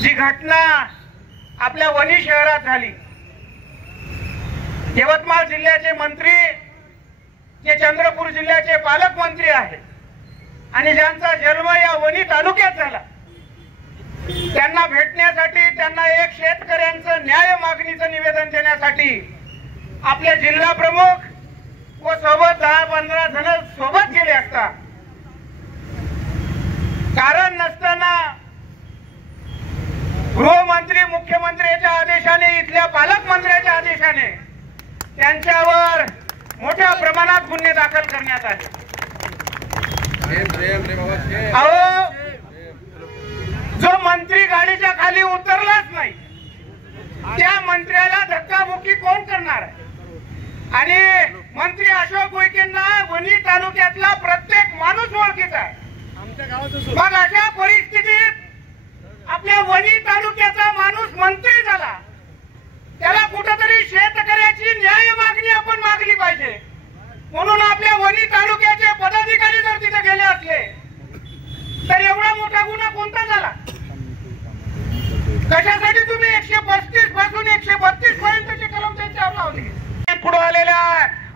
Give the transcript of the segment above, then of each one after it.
जी घटना आपल्या वणी शहरात झाली, यवतमाळ जिल्ह्याचे मंत्री जे चंद्रपूर जिल्ह्याचे पालकमंत्री आहेत आणि ज्यांचा जन्म या वणी तालुक्यात झाला, त्यांना भेटण्यासाठी, त्यांना एक शेतकऱ्यांचं न्याय मागणीचं निवेदन देण्यासाठी आपले जिल्हा प्रमुख व सोबत 10-15 जण सोबत गेले असता कारण नसताना गृहमंत्री मुख्यमंत्र्यांच्या आदेशाने, इथल्या पालकमंत्र्यांच्या आदेशाने त्यांच्यावर मोठ्या प्रमाणात गुन्हे दाखल करण्यात आले। अहो, जो मंत्री गाडीच्या खाली उतरलाच नाही त्या मंत्र्याला धक्काबुक्की कोण करणार आहे? आणि मंत्री अशोक उईकेंना वणी तालुक्यातला प्रत्येक माणूस ओळखीचा आहे। मग अशा परिस्थितीत आपल्या वणी तालुक्याचा माणूस मंत्री झाला, त्याला कुठेतरी शेतकऱ्याची न्याय मागणी आपण मागली पाहिजे। म्हणून आपल्या वणी तालुक्याचे पदाधिकारी जर तिथे गेले असले तर एवढा मोठा गुन्हा कोणता झाला? कशासाठी तुम्ही 135 पासून 132 पर्यंतचे कलम त्यांच्यावर लावले? पुढे आलेल्या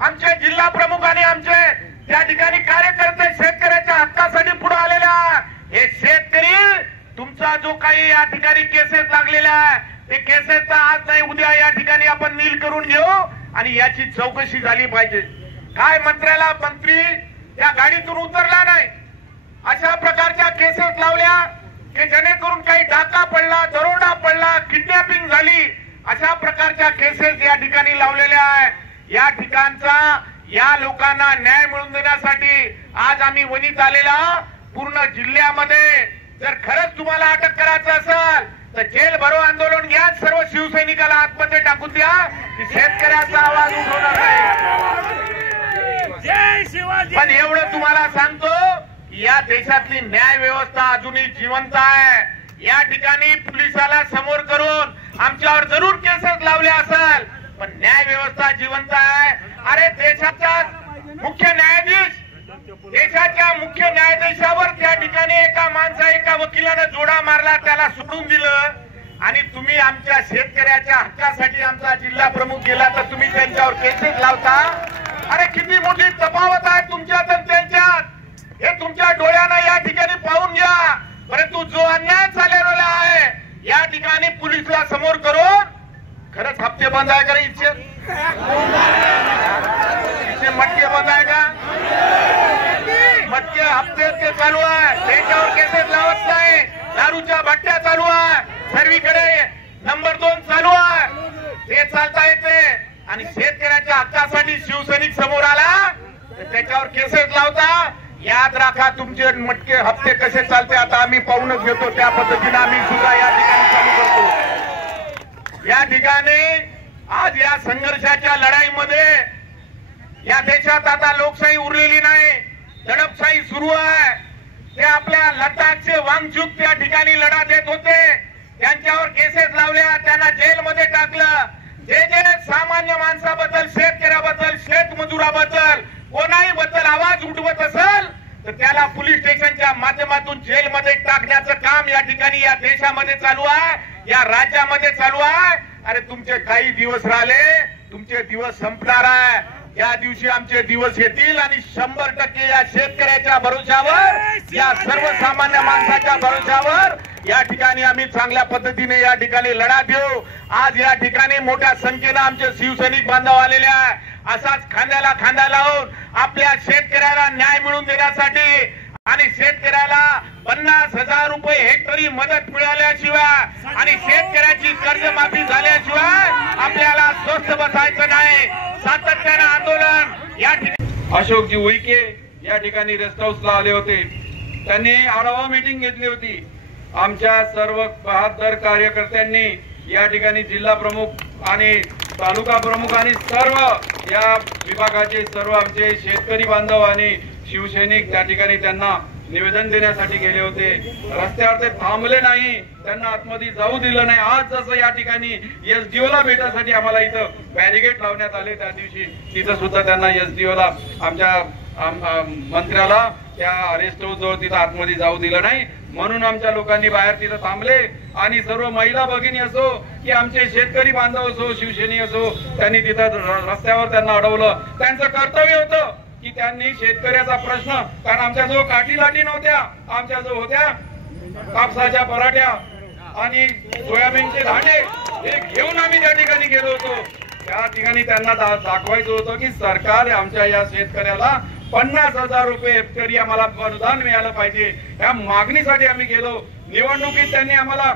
आमचे जिल्हा प्रमुख आणि आमचे त्या ठिकाणी कार्यकर्ते शेतकऱ्याच्या हक्कासाठी पुढे आलेल्या हे शेतकरी, तुमचा जो काही या ठिकाणी केसेस लागलेल्या आहे ते केसेसचा आज नाही उद्या या ठिकाणी आपण नील करून घेऊ आणि याची चौकशी झाली पाहिजे। काय मंत्र्याला मंत्री त्या गाडीतून उतरला नाही, अशा प्रकारच्या केसेस लावल्या की जेणेकरून काही डाका पडला, दरोडा पडला, किडनॅपिंग झाली, अशा प्रकारच्या केसेस या ठिकाणी लावलेल्या आहे। या ठिकाणचा या लोकांना न्याय मिळवून देण्यासाठी आज आम्ही वणीत आलेला पूर्ण जिल्ह्यामध्ये जर खरंच तुम्हाला अटक करायचं असेल तर जेल भरो आंदोलन घ्या, सर्व शिवसैनिकाला आतमध्ये टाकून द्या की शेतकऱ्याचा आवाज उठवणार नाही। पण एवढं तुम्हाला सांगतो, या देशातली न्याय व्यवस्था अजूनही जिवंत आहे। या ठिकाणी पोलिसाला समोर करून आमच्यावर जरूर केसेस लावले असेल पण न्याय व्यवस्था जिवंत आहे। अरे देशाचा मुख्य न्यायाधीश, देशाच्या मुख्य न्यायाधीशावर त्या ठिकाणी एका एका वकिलाने जोडा मारला, त्याला सोडून दिलं आणि तुम्ही आमच्या शेतकऱ्याच्या हक्कासाठी आमचा जिल्हा प्रमुख गेला तर तुम्ही त्यांच्यावर केसेस लावता। अरे किती मोठी तफावत आहे तुमच्यात आणि त्यांच्यात, हे तुमच्या डोळ्यानं या ठिकाणी पाहून घ्या। परंतु जो अन्याय झालेला आहे या ठिकाणी पोलिसला समोर करून खरंच हप्ते बंद आहे का इच्छे मटके बंद आहे का? मटके हप्ते ते चालू आहे, त्याच्यावर केसेस लावत नाही। दारूच्या भट्ट्या चालू आहे, सर्वीकडे नंबर 2 चालू आहे, ते चालता येते आणि शेतकऱ्याच्या हक्कासाठी शिवसैनिक समोर आला तर त्याच्यावर केसेस लावता। याद राखा, तुमचे मटके हप्ते कसे चालते आता आम्ही पाहूनच घेतो, त्या पद्धतीने आम्ही सुद्धा या ठिकाणी चालू करतो। या ठिकाणी आज या संघर्षाच्या लढाईमध्ये या देशात आता लोकशाही उरलेली नाही, दडपशाही सुरू आहे। ते आपल्या लडाखचे वांगचूक त्या ठिकाणी लढा देत होते, त्यांच्यावर केसेस लावल्या, त्यांना जेलमध्ये टाकलं। जे जे सामान्य माणसाबद्दल, शेतकऱ्याबद्दल, शेतमजुराबद्दल कोणाही बद्दल आवाज उठवत असेल तर त्याला पोलीस स्टेशनच्या माध्यमातून जेलमध्ये टाकण्याचं काम या ठिकाणी या देशामध्ये चालू आहे, या राज्यामध्ये चालू आहे। अरे तुमचे काही दिवस राहिले, तुमचे दिवस संपणार आहे। या दिवशी आमचे दिवस येतील आणि 100% या शेतकऱ्याच्या भरोशावर, या सर्वसामान्य माणसाच्या भरोशावर या ठिकाणी आम्ही चांगल्या पद्धतीने या ठिकाणी लढा देऊ। आज या ठिकाणी मोठ्या संख्येने आमचे शिवसैनिक बांधव आलेले आहे। असाच खांद्याला खांदा लावून आपल्या शेतकऱ्याला न्याय मिळवून देण्यासाठी आणि शेतकऱ्याला 50,000 रुपये हेक्टरी मदत मिळाल्याशिवाय आणि शेतकऱ्याची कर्जमाफी झाल्याशिवाय आपल्याला स्वस्थ बसायचं नाही। सातत्याने आंदोलन या ठिकाणी अशोकजी उईके या ठिकाणी रेस्ट हाऊसला आले होते, त्यांनी आढावा मीटिंग घेतली होती। आमच्या सर्व 72 कार्यकर्त्यांनी या ठिकाणी जिल्हा प्रमुख आणि तालुका प्रमुख आणि सर्व या विभागाचे सर्व आमचे शेतकरी बांधव आणि शिवसैनिक त्या ठिकाणी त्यांना निवेदन देण्यासाठी गेले होते। रस्त्यावर ते थांबले नाही, त्यांना आतमध्ये जाऊ दिलं नाही। आज जसं या ठिकाणी एसडीओला भेटासाठी आम्हाला इथं बॅरिगेट लावण्यात आले, त्या दिवशी तिथं सुद्धा त्यांना एसडीओला आमच्या मंत्र्याला त्या अरेस्ट जवळ तिथं आतमध्ये जाऊ दिलं नाही, म्हणून आमच्या लोकांनी बाहेर तिथं थांबले आणि सर्व महिला भगिनी असो की आमचे शेतकरी बांधव असो, शिवसैनिक असो, त्यांनी तिथं रस्त्यावर त्यांना अडवलं. त्यांचं कर्तव्य होतं की त्यांनी शेतकऱ्याचा प्रश्न, कारण आमच्या जो काठी लाटी नव्हत्या, आमच्या जो होत्या कापसाच्या पराठ्या आणि सोयाबीनचे दाणे, हे घेऊन आम्ही त्या ठिकाणी गेलो होतो. त्या ठिकाणी त्यांना दाखवायचं होतं की सरकार आमच्या या शेतकऱ्याला 50,000 रुपये हेक्टरी आम्हाला अनुदान मिळालं पाहिजे, या मागणीसाठी आम्ही गेलो. निवडणुकीत त्यांनी आम्हाला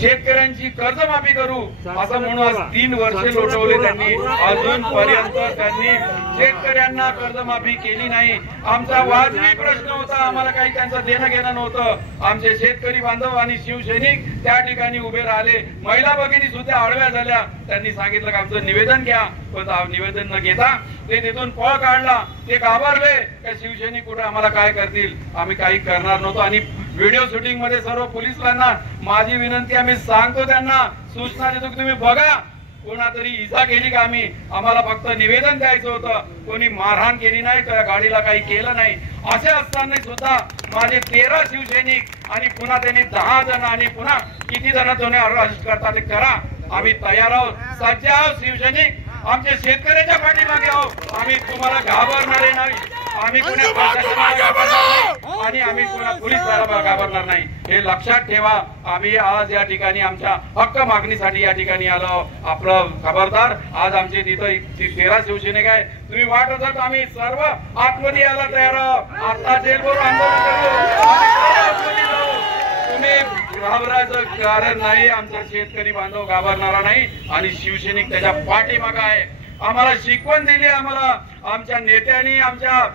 शेतकऱ्यांची कर्जमाफी करू असं म्हणून आज 3 वर्षे लोटवले त्यांनी. अजूनपर्यंत त्यांनी शेतकऱ्यांना कर्जमाफी केली नाही. आमचा वाजवी प्रश्न होता, आम्हाला काही त्यांचं देणं घेणं नव्हतं. आमचे शेतकरी बांधव आणि शिवसैनिक त्या ठिकाणी उभे राहिले. महिला भगिनी सुद्धा आडव्या झाल्या. त्यांनी सांगितलं की आमचं निवेदन घ्या, पण निवेदन न घेता ते तिथून पळ काढला. ते घाबरले का शिवसैनिक कुठे आम्हाला काय करतील, आम्ही काही करणार नव्हतो. आणि व्हिडिओ शूटिंग मध्ये सर्व पोलिसांना माझी विनंती, आम्ही सांगतो त्यांना, सूचना देतो की तुम्ही बघा कोणातरी इजा केली का, आम्हाला फक्त निवेदन द्यायचं होतं, कोणी मारहाण केली नाही, त्या गाडीला काही केलं नाही. असे असताना सुद्धा माझे 13 शिवसैनिक आणि पुन्हा त्यांनी 10 जण आणि पुन्हा किती जण तुम्ही अरेस्ट करता ते करा, आम्ही तयार आहोत, सज्ज आहोत. शिवसैनिक आमच्या शेतकऱ्याच्या पाठीमागे आहोत, आम्ही तुम्हाला घाबरणारे नाही, आम्ही कुणा प्रशासनाला घाबरणार नाही आणि आम्ही कुणा पोलिसाला घाबरणार नाही, हे लक्षात ठेवा. आम्ही आज या ठिकाणी आमच्या हक्क मागणीसाठी या ठिकाणी आलो. आपलं खबरदार, आज आमचे तिथं 13 शिवसैनिक आहे. तुम्ही वाट असाल तर आम्ही सर्व आतमध्ये यायला तयार आहोत. आता जेलभर आंदोलन करू, तुम्ही घाबरायचं कारण नाही. आमचा शेतकरी बांधव घाबरणारा नाही आणि शिवसैनिक त्याच्या पाठीमागे आहे. आम्हाला शिकवण दिली, आम्हाला आमच्या नेत्यांनी, आमच्या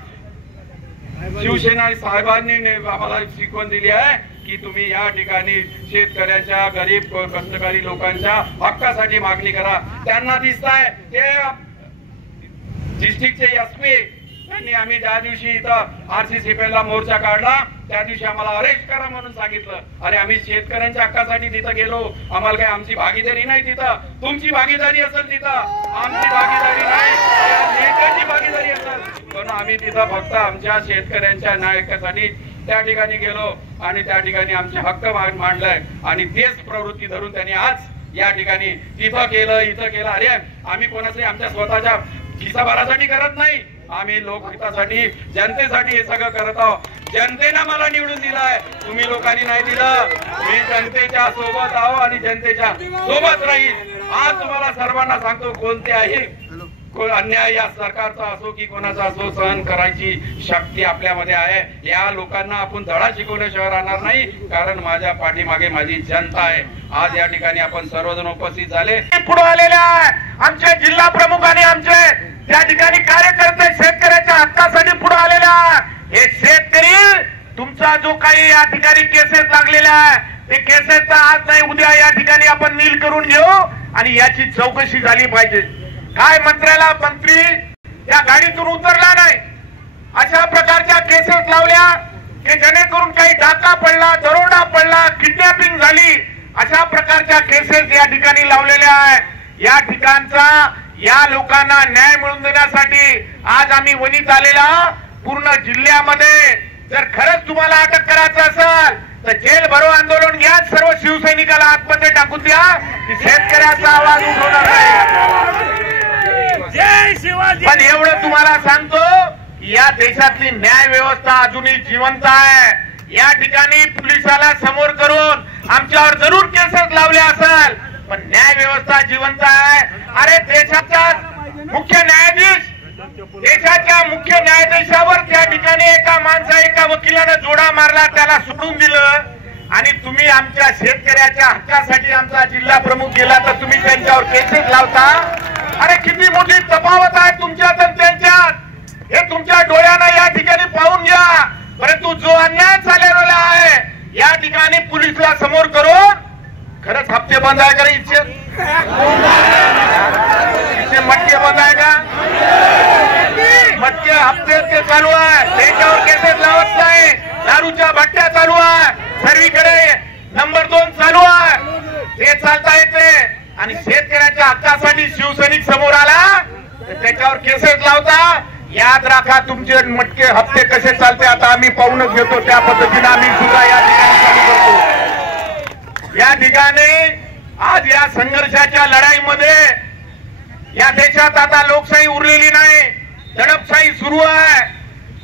शिवसेना साहेबांनी आम्हाला शिकवण दिली आहे की तुम्ही या ठिकाणी शेतकऱ्याच्या, गरीब कष्टकरी लोकांच्या हक्कासाठी मागणी करा. त्यांना दिसत आहे ते डिस्ट्रिक्टचे एसपी त्यांनी, आम्ही ज्या दिवशी इथं RCCPL ला मोर्चा काढला त्या दिवशी आम्हाला अरेस्ट करा म्हणून सांगितलं. अरे आम्ही शेतकऱ्यांच्या हक्कासाठी तिथं गेलो, आम्हाला काही आमची भागीदारी नाही तिथं. तुमची भागीदारी असेल तिथं, आमची भागीदारी नाही, नेत्याची भागीदारी असेल. पण आम्ही तिथं फक्त आमच्या शेतकऱ्यांच्या न्यायासाठी त्या ठिकाणी गेलो आणि त्या ठिकाणी आमचे हक्क मांडलाय आणि तेच प्रवृत्ती धरून त्यांनी आज या ठिकाणी तिथं केलं, इथं केलं. अरे आम्ही कोणासाठी आमच्या स्वतःच्या खिसाभरासाठी करत नाही, आम्ही लोकहितासाठी, जनतेसाठी हे सगळं करत आहोत. जनतेनं मला निवडून दिलाय, तुम्ही लोकांनी नाही दिलं. मी जनतेच्या सोबत आहो आणि जनतेच्या सोबत राहील. आज तुम्हाला सर्वांना सांगतो, कोणते आहे अन्याय या सरकारचा असो की कोणाचा असो, सहन करायची शक्ती आपल्यामध्ये आहे. या लोकांना आपण धडा शिकवल्याशिवाय राहणार नाही, कारण माझ्या पाठीमागे माझी जनता आहे. आज या ठिकाणी आपण सर्वजण उपस्थित झाले. पुढे आलेल्या आमचे जिल्हा प्रमुख आणि आमचे त्या ठिकाणी कार्यकर्ते शेतकऱ्याच्या हक्कासाठी पुढे आलेल्या हे शेतकरी, तुमचा जो काही या ठिकाणी केसेस लागलेल्या आहे ते केसेसचा आज नाही उद्या या ठिकाणी आपण नील करून घेऊ आणि याची चौकशी झाली पाहिजे. काय मंत्री या गाडीतून उतरला नाही, अशा प्रकारच्या केसेस लावल्या की जेणेकरून काही डाका पडला, दरोडा पडला, किडनॅपिंग झाली, अशा प्रकारच्या केसेस या ठिकाणी लावलेल्या आहे. या ठिकाणचा या लोकांना न्याय मिळवून देण्यासाठी आज आम्ही वनीत आलेला पूर्ण जिल्ह्यामध्ये. जर खरंच तुम्हाला अटक करायचं असेल तर जेल भरो आंदोलन घ्या, सर्व शिवसैनिकाला आतमध्ये टाकून द्या, की शेतकऱ्याचा आवाज उठवणार नाही. पण एवढं तुम्हाला सांगतो, या देशातली न्याय व्यवस्था अजूनही जिवंत आहे. या ठिकाणी पोलिसाला समोर करून आमच्यावर जरूर केसेस लावले असेल, पण न्याय व्यवस्था जिवंत आहे. अरे देशाचा मुख्य न्यायाधीश, देशाच्या मुख्य न्यायाधीशावर त्या ठिकाणी एका वकिलानं जोडा मारला, त्याला सोडून दिलं आणि तुम्ही आमच्या शेतकऱ्याच्या हक्कासाठी आमचा जिल्हा प्रमुख गेला तर तुम्ही त्यांच्यावर केसेस लावता. अरे किती मोठी तफावत आहे तुमच्यात आणि त्यांच्यात, हे तुमच्या डोळ्यानं या ठिकाणी पाहून घ्या. परंतु जो अन्याय चाललेला आहे या ठिकाणी पोलिसला समोर करून खरंच हप्ते बंद आहे का, इथे मटके बंद आहे का, मटके हप्ते ते चालू आहे, त्याच्यावर केसेस लावत नाही. दारूच्या भट्ट्या चालू आहे, सर्वीकडे नंबर 2 चालू आहे, ते चालता येते. आणि शेतकऱ्याच्या हक्कासाठी शिवसैनिक समोर आला तर त्याच्यावर केसेस लावता. याद राखा, तुमचे मटके हप्ते कसे चालते आता आम्ही पाहूनच घेतो, त्या पद्धतीने आम्ही सुद्धा या ठिकाणी चालू करतो। या ठिकाणी आज या संघर्षाच्या लढाईमध्ये या देशात आता लोकशाही उरलेली नाही, दडपशाही सुरू आहे।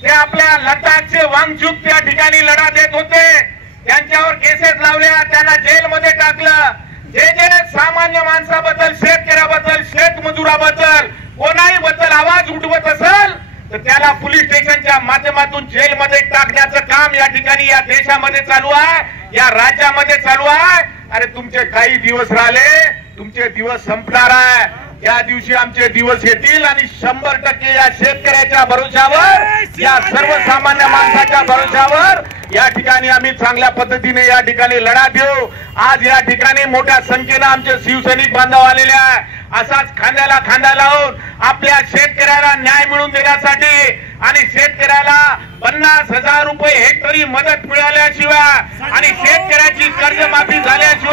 ते आपल्या लडाखचे वांगचूक त्या ठिकाणी लढा देत होते, त्यांच्यावर केसेस लावल्या, त्यांना जेलमध्ये टाकलं। जे जे सामान्य माणसाबद्दल, शेतकऱ्याबद्दल, शेतमजुराबद्दल कोणाही बद्दल आवाज उठवत असेल तर त्याला पोलीस स्टेशनच्या माध्यमातून जेलमध्ये टाकण्याचं काम या ठिकाणी या देशामध्ये चालू आहे, या राज्यामध्ये चालू आहे। अरे तुमचे काही दिवस राहिले, तुमचे दिवस संपणार आहे। या दिवशी आमचे दिवस येतील आणि 100% या शेतकऱ्याच्या भरोशावर, या सर्वसामान्य माणसाच्या भरोशावर या ठिकाणी आम्ही चांगल्या पद्धतीने या ठिकाणी लढा देऊ। आज या ठिकाणी मोठ्या संख्येने आमचे शिवसैनिक बांधव आलेले आहे। असाच खांद्याला खांदा लावून आपल्या शेतकऱ्याला न्याय मिळवून देण्यासाठी आणि शेतकऱ्याला 50,000 रुपये हेक्टरी मदत मिळाल्याशिवाय आणि शेतकऱ्याची कर्जमाफी झाल्याशिवाय